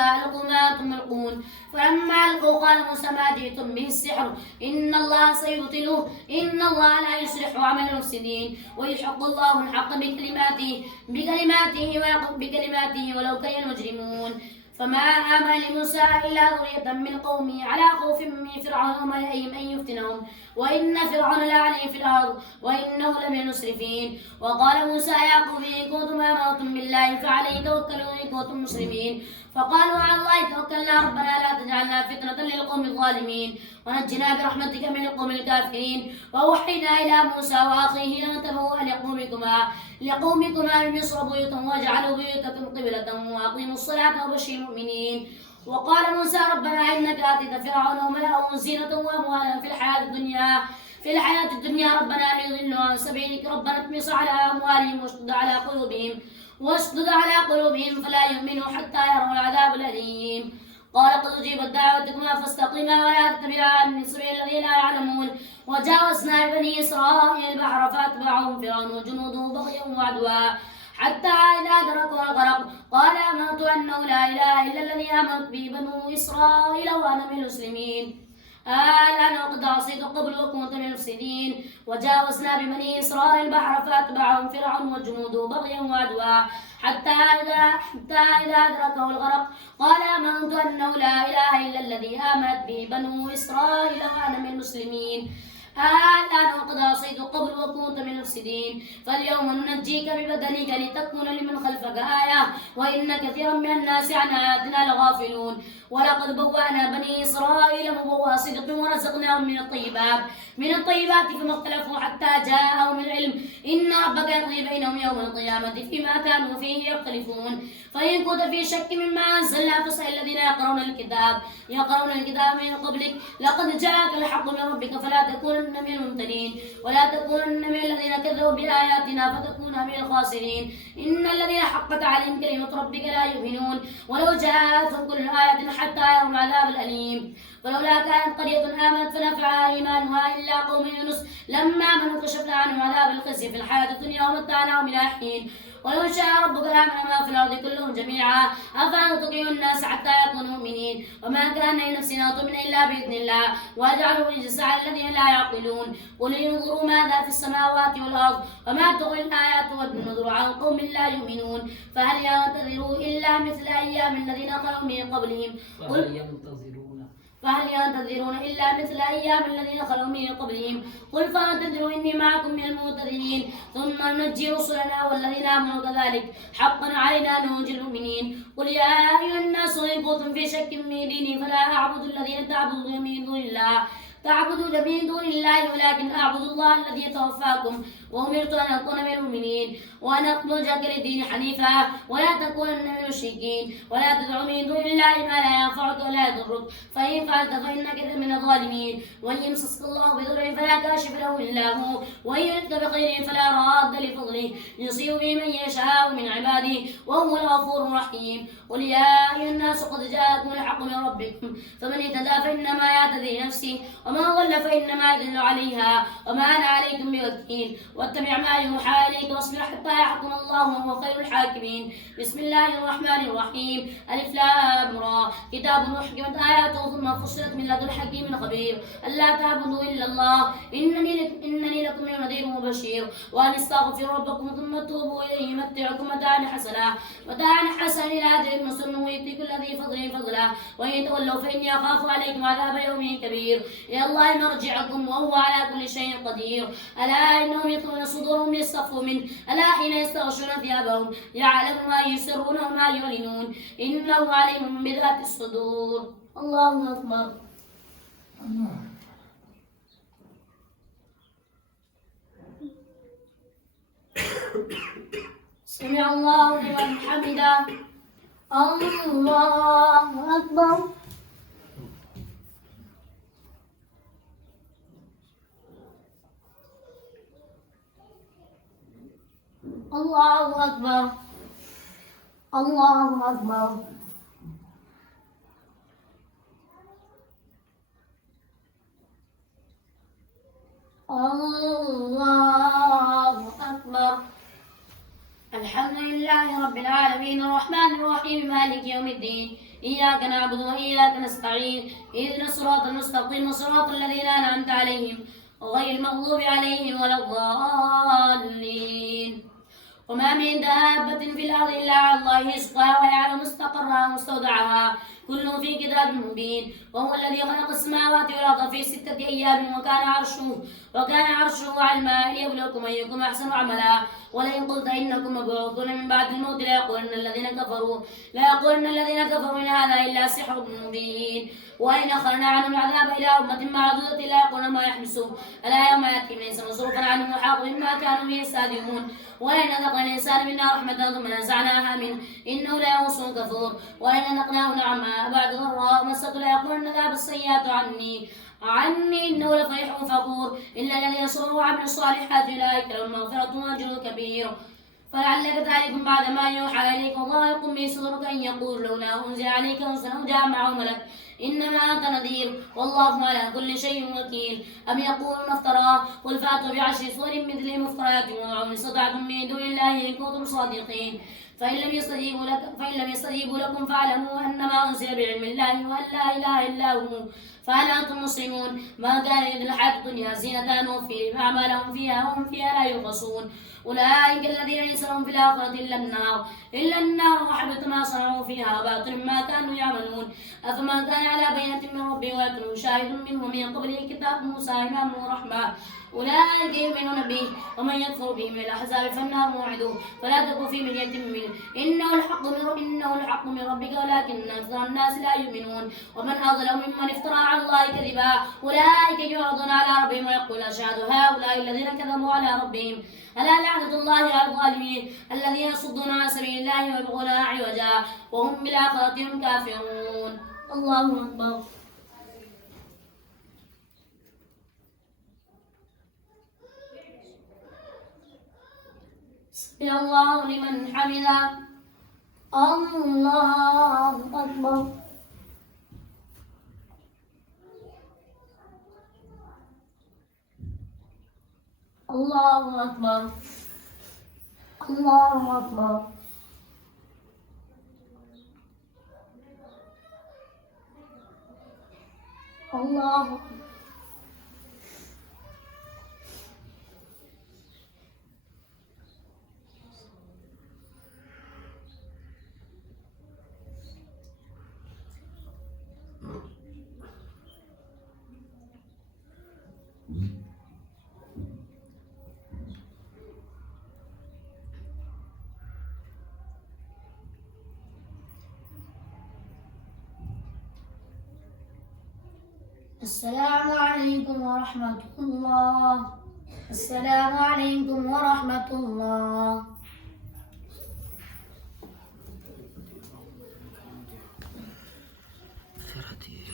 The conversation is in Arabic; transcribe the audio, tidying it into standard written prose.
موسى ألقوا ما أنتم ملقون فلما ألقوا قال موسى ما جئتم به السحر إن الله سيبطله إن الله لا يصلح عمل المفسدين ويحق الله الحق بكلماته ولو كره المجرمون فما آمن لموسى إلا ذرية من قومه على خوف من فرعون وملئهم أن يفتنهم وإن فرعون لعلي في الأرض وإنه لمن المسرفين وقال موسى يا قوم إن كنتم آمنتم بالله فعليه توكلوا إن كنتم مسلمين فقالوا على الله توكلنا ربنا لا تجعلنا فتنة للقوم الظالمين ونجنا برحمتك من القوم الكافرين وأوحينا إلى موسى وأخيه أن تبوأ لقومكما من مصر بيوتا واجعلوا بيوتكم قبلة وأقيموا الصلاة وبشر المؤمنين وقال موسى ربنا إنك آتيت فرعون وملأهم زينة وأموالا في الحياة الدنيا ربنا ليضلوا عن سبيلك ربنا اطمس على أموالهم واشدد على قلوبهم فلا يؤمنوا حتى يروا العذاب الأليم قال قد أجيبت دعوتكما فاستقيما ولا تتبعان سبيل الذين لا يعلمون وجاوزنا بني إسرائيل البحر فأتبعهم فرعون وجنوده بغيا وعدوا حتى إذا أدركوا الغرق قال آمنت أنه لا إله إلا الذي آمنت به بنو إسرائيل وأنا من المسلمين الآن وقد عصيت قبل وكنت من المفسدين وجاوزنا ببني إسرائيل البحر فأتبعهم فرعون وجنوده بغيا وعدوا حتى إذا أدركه الغرق قال آمنت أنه لا إله إلا الذي آمنت به بنو إسرائيل وأنا من المسلمين الآن وقد عصيت قبل وكنت من المفسدين فاليوم ننجيك ببدنك لتكون لمن خلفك آية وإن كثيرا من الناس عن آياتنا لغافلون ولقد بوأنا بني إسرائيل مبوأ صدق ورزقناهم من الطيبات فما اختلفوا حتى جاءهم العلم إن ربك يقضي بينهم يوم القيامة فيما كانوا فيه يختلفون فإن كنت في شك مما أنزلنا فاسأل الذين يقرؤون الكتاب من قبلك لقد جاءك الحق من ربك فلا تكونن من الممتنين ولا تكونن من الذين كذبوا بآياتنا فتكون من الخاسرين إن الذين حقت عليهم كلمة ربك لا يؤمنون ولو جاءتهم كل آية حتى يروا العذاب الأليم ولولا كانت قرية آمنت فنفعها إيمانها إلا قوم يونس لما آمنوا كشفنا عنهم عذاب الخزي في الحياة الدنيا ومتعناهم إلى حين ولو شاء ربك لآمن ما في الأرض كلهم جميعا أفلا تطيع الناس حتى يكونوا مؤمنين وما كان لنفس أن تؤمن إلا بإذن الله ويجعلوا الرجس على الذين لا يعقلون قل انظروا ماذا في السماوات والأرض وما تغني الآيات والنذر عن قوم لا يؤمنون فهل ينتظروا إلا مثل أيام الذين خلوا من قبلهم فهل ينتظرون إلا مثل أيام الذين خلوا من قبلهم قل فانتظروا إني معكم من المنتظرين ثم ننجي رسلنا والذين آمنوا كذلك حقا علينا ننجي المؤمنين قل يا أيها الناس إن كنتم في شك من ديني فلا أعبد الذين تعبدون من دون الله ولكن أعبد الله الذي يتوفاكم وأمرت أن أكون من المؤمنين وأن أخرجك للدين حنيفا ولا تكونن من المشركين ولا تدع من دون الله ما لا ينفعك ولا يضرك فإن فعلت فإنك من الظالمين وإن يمسسك الله بضر فلا كاشف له إلا هو وإن يردك بخير فلا راد لفضله يصيب به من يشاء من عباده وهو الغفور الرحيم قل يا أيها الناس قد جاءكم الحق من ربكم فمن اهتدى فإنما يهتدي لنفسه ومن ضل فإنما يضل عليها وما أنا عليكم بوكيل واتبع ما يوحى إليك واصبر حتى يحكم الله وهو خير الحاكمين بسم الله الرحمن الرحيم ألف لام را كتاب محكمت آياته ثم فصلت من لدن حكيم خبير ألا تعبدوا إلا الله إنني لكم نذير وبشير وأن استغفروا ربكم ثم توبوا إليه يمتعكم متاعا حسنا إلى أجل مسمى ويؤتي كل ذي فضل فضله وإن تولوا فإني أخاف عليكم عذاب يوم كبير إلى الله مرجعكم وهو على كل شيء قدير ألا إنهم يطلون صدورهم ليستخفوا منه ألا حين يستغشون ثيابهم يعلم ما يسرون وما يعلنون إنه عليم بذات الصدور الله أكبر سمع الله لمن حمده الله أكبر الله أكبر الله أكبر الله أكبر الحمد لله رب العالمين الرحمن الرحيم مالك يوم الدين إياك نعبد وإياك نستعين اهدنا الصراط المستقيم صراط الذين أنعمت عليهم غير المغضوب عليهم ولا الضالين. وما من دابة في الأرض إلا على الله رزقها ويعلم مستقرها ومستودعها كل في كتاب مبين. وهو الذي خلق السماوات والأرض في 6 أيام وكان عرشه على الماء ليبلوكم أيكم أحسن عملا. ولئن قلت إنكم مبعوثون من بعد الموت ليقولن الذين كفروا إن هذا إلا سحر مبين. وإن أخرنا عنهم العذاب إلى أمة معدودة لا يقولون ما يحبسون ألا يوم يأتي ليس مصروفا عنهم وحاق مما كانوا به يستهزئون. ولئن أذقنا الإنسان منا رحمة ثم نزعناها منه إنه ليئوس كفور. ولئن أذقناه نعما بعد ضراء مسته ليقولن ذهب السيئات عني إنه لفرح فخور. إلا الذين صبروا وعملوا الصالحات أولئك لهم مغفرة وأجر كبير. فلعلك تعرف بعد ما يوحى إليك وضائق به صدرك أن يقول لولا أنزل عليك كنز أو جاء معه ملك إنما أنت نذير والله على كل شيء وكيل. أم يقولون افتراه قل فأتوا بعشر سور مثله مفتريات وادعوا من استطعتم من دون الله إن كنتم صادقين. فإن لم يستجيبوا لكم فاعلموا أنما أنزل بعلم الله وأن لا إله إلا هو فهل أنتم مسلمون. ما كان يريد الحياة الدنيا زينة نوفي أعمالهم فيها وهم فيها لا يبخسون. أولئك الذين ليس لهم في الآخرة إلا النار وحبط ما صنعوا فيها وباطل ما كانوا يعملون. أفمن كان على بينة من ربه ويتلو شاهد منه من قبله كتاب موسى إماما ورحمة أولئك يؤمنون به. ومن يكفر به من الأحزاب فالنار موعده فلا تك في مرية منه إنه الحق من ربك ولكن أكثر الناس لا يؤمنون. ومن أظلم ممن افترى على الله كذبا أولئك يعرضون على ربهم ويقول أشهد هؤلاء الذين كذبوا على ربهم ألا لعنة الله على الظالمين الذين يصدون عن سبيل الله ويبغونها عوجا وهم بالآخرة هم كافرون. الله أكبر. سمع الله لمن حمده. الله أكبر. الله أكبر. الله أكبر. الله أكبر. السلام عليكم ورحمة الله. السلام عليكم ورحمة الله.